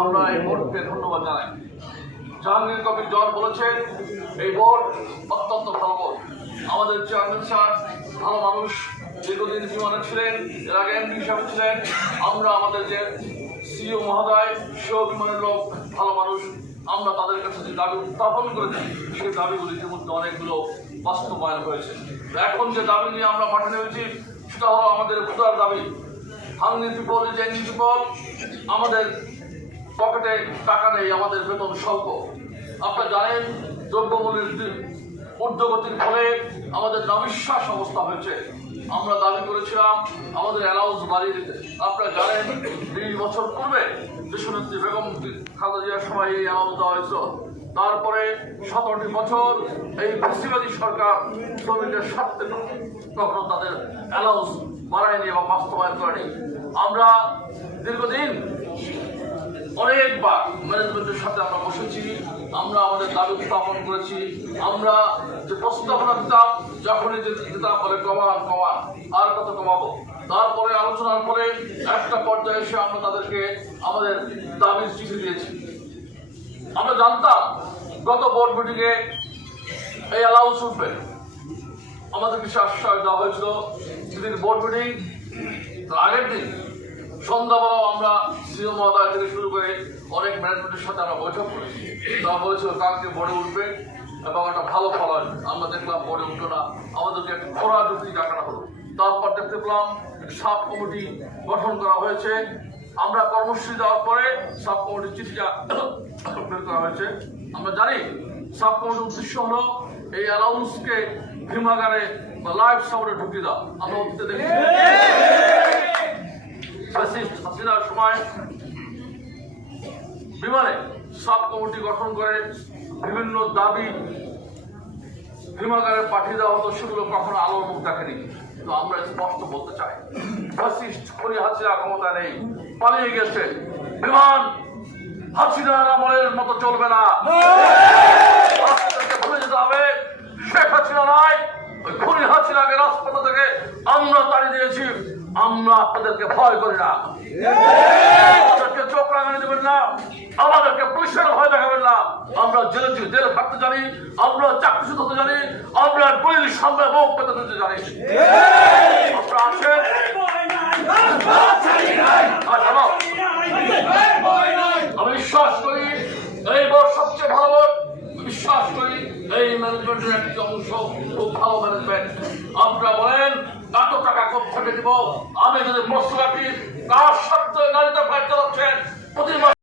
আমরা এই বোর্ডকে ধন্যবাদ জানাই। জাহাঙ্গীর কবির জন বলেছেন এই বোর্ড অত্যন্ত ভালো বোর্ড। আমাদের চেয়ারম্যান স্যার ভালো মানুষ, দীর্ঘদিন বিমানে ছিলেন, এর আগে এমডি হিসাবে ছিলেন। আমরা আমাদের যে সিইও মহোদয় সেও বিমানের লোক, ভালো মানুষ। আমরা তাদের কাছে যে দাবি উত্থাপন করেছি সেই দাবিগুলির মধ্যে অনেকগুলো বাস্তবায়ন হয়েছে। এখন যে দাবি নিয়ে আমরা মাঠে নেমেছি সেটা হলো আমাদের ক্ষুধার দাবি। Hungry people is any people. আমাদের পকেটে টাকা নেই, আমাদের বেতন স্বল্প। আপনারা জানেন দ্রব্যমূল্যের ঊর্ধ্বগতির ফলে আমাদের নাবিশ্বাস অবস্থা হয়েছে। আমরা দাবি করেছিলাম আমাদের অ্যালাউন্স বাড়িয়ে দিতে। আপনারা জানেন 20 বছর পূর্বে দেশনেত্রী বেগম খালেদা জিয়ার সময় এই অ্যালাউন্স দেওয়া হয়েছিল। তারপরে 17টি বছর এই ফ্যাসিবাদী সরকার শ্রমিকের স্বার্থে কখনো তাদের অ্যালাউন্স বাড়ায়নি এবং বাস্তবায়ন করেনি। আমরা দীর্ঘদিন অনেকবার ম্যানেজমেন্টের সাথে আমরা বসেছি, আমরা আমাদের দাবি উত্থাপন করেছি। আমরা যে প্রস্তাবনা দিতাম, যখনই দিতাম বলে কমান কমান, আর কত কমাবো। তারপরে আলোচনার পরে একটা পর্যায়ে এসে আমরা তাদেরকে আমাদের দাবির চিঠি দিয়েছি। আমরা জানতাম গত বোর্ড মিটিংয়ে এই অ্যালাউন্স উঠবে, আমাদের কিছু আশ্বাস দেওয়া হয়েছিল। সেদিন বোর্ড মিটিং আগের দিন সন্ধ্যাবেলাও আমরা সিও মহোদয় থেকে শুরু করে অনেক ম্যানেজমেন্টের সাথে আমরা বৈঠক করেছি। তারা বলেছিল কালকে বোর্ডে উঠবে এবং একটা ভালো ফল আসবে। আমরা দেখলাম বোর্ডে উঠলো না, আমাদেরকে একটা খোলা যুক্তি দেখানো হলো। তারপর দেখতে পেলাম সাব কমিটি গঠন করা হয়েছে। আমরা কর্মসূচি দেওয়ার পরে সাব কমিটির চিঠিটা বের করা হয়েছে। আমরা জানি সাব কমিটির উদ্দেশ্য হলো এই অ্যালাউন্সকে হিমাগারে বা লাইফ সাপোর্টে ঢুকিয়ে দেওয়া। আমরা অতীতে দেখি হাসিনার সময় বিমানে সাব কমিটি গঠন করে বিভিন্ন দাবি হিমাগারে পাঠিয়ে দেওয়া হতো, সেগুলো কখনো আলোর মুখ দেখেনি। কিন্তু আমরা স্পষ্ট বলতে চাই, ফ্যাসিস্ট খুনি হাসিনা ক্ষমতা নেই, পালিয়ে গেছে। বিমান হাসিনার আমলের মতো চলবে না, ভুলে যেতে হবে শেখ হাসিনা নয়, ওই খুনি হাসিনাকে রাজপথ থেকে আমরা তাড়িয়ে দিয়েছি। আমরা আপনাদেরকে ভয় করি না, আমাদেরকে চোখ রাঙানি দেবেন না, আমাদেরকে পুলিশের ভয় দেখাবেন না। আমরা জেলে থাকতে জানি, আমরা চাকরিচ্যুত হতে জানি, আমরা গুলির সামনে মুখ পেতে দিতে জানি। আপনারা আসেন, আমি বিশ্বাস করি এই বোর্ড সবচেয়ে ভালো বোর্ড। বিশ্বাস করি এই ম্যানেজমেন্টের একটি অংশ খুব ভালো ম্যানেজমেন্ট। আপনারা বলেন এত টাকা কোথা থেকে দিব? আমি যদি প্রশ্ন রাখি কার স্বার্থে নারীতে ফ্লাইট চালাচ্ছেন প্রতি